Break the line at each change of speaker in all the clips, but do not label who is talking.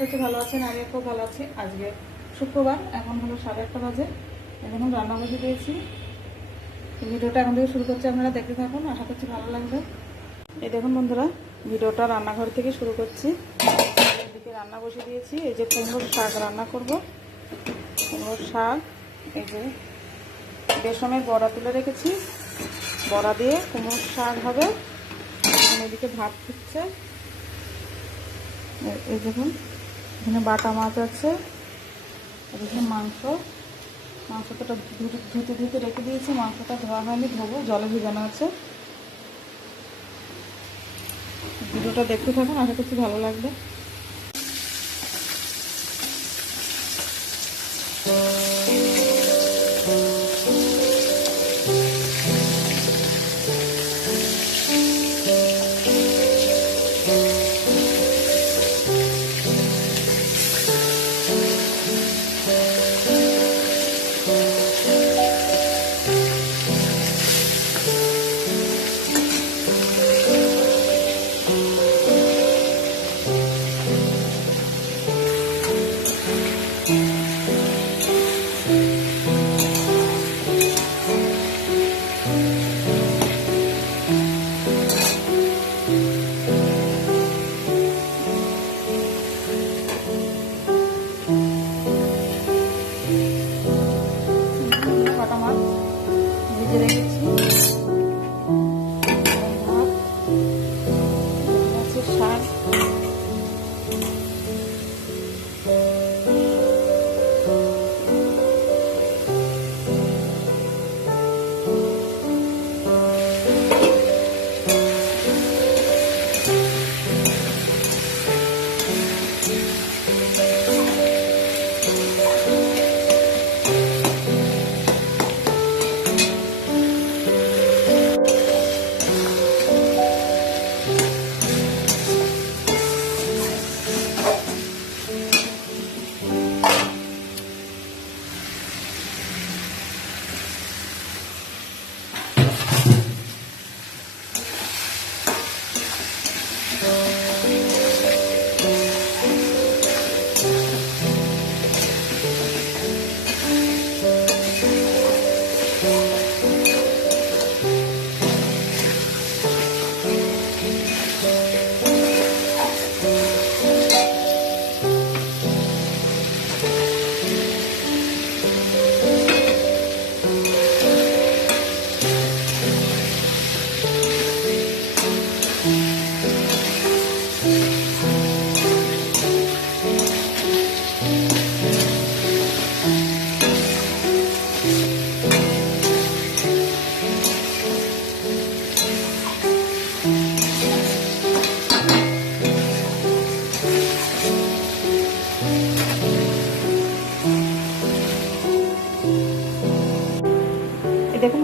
করছি ভালো আছেন আমি খুব ভালো আছি। আজকে শুক্রবার, এখন হলো সাড়ে আটটা বাজে। এখন রান্না বসে দিয়েছি। ভিডিওটা এখন থেকে শুরু করছি, আপনারা দেখতে থাকুন, আশা করছি ভালো লাগবে। এই দেখুন বন্ধুরা, ভিডিওটা রান্নাঘর থেকে শুরু করছি। এদিকে রান্না বসে দিয়েছি, এই যে কুমড়োর শাক রান্না করব। কুমড়োর শাক, এই যে বেসমের বড়া তুলে রেখেছি। বড়া দিয়ে কুমড়োর শাক হবে। এদিকে ভাত ফুটছে এই দেখুন এখানে বাটা মাছ আছে এখানে মাংস। মাংসটা ধুতে ধুতে রেখে দিয়েছি, মাংসটা ধোয়া হয়নি, ধোবো, জলে ভিজানো আছে। ভিডিওটা দেখতে থাকুন, আশা করছি ভালো লাগবে। দেখুন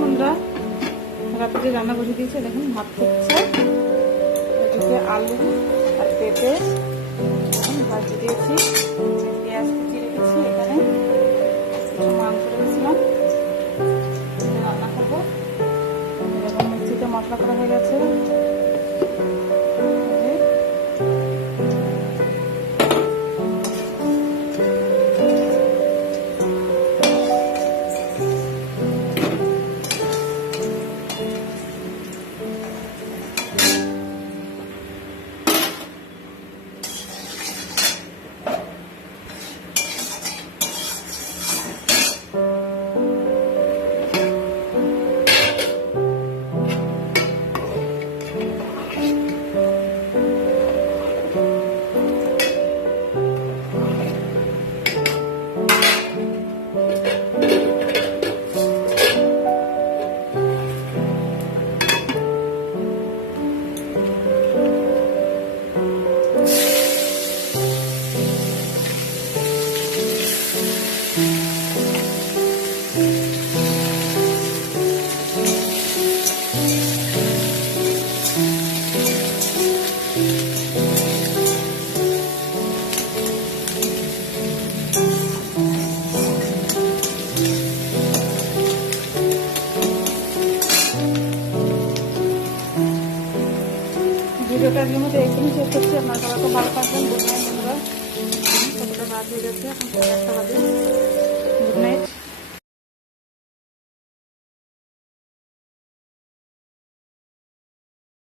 বন্ধুরা, রাতে যে রান্না বসে দিয়েছে, দেখুন ভাত ফুটছে আলু আর পেঁপে ভাজি দিয়েছি। ভিডিওটা আজকের মধ্যে এখানে শেষ করছি। আপনার সবাই খুব ভালো থাকবেন গুড নাইট বন্ধুরা সন্ধ্যা রাত হয়ে গেছে এখন সাড়ে বাজে গুড নাইট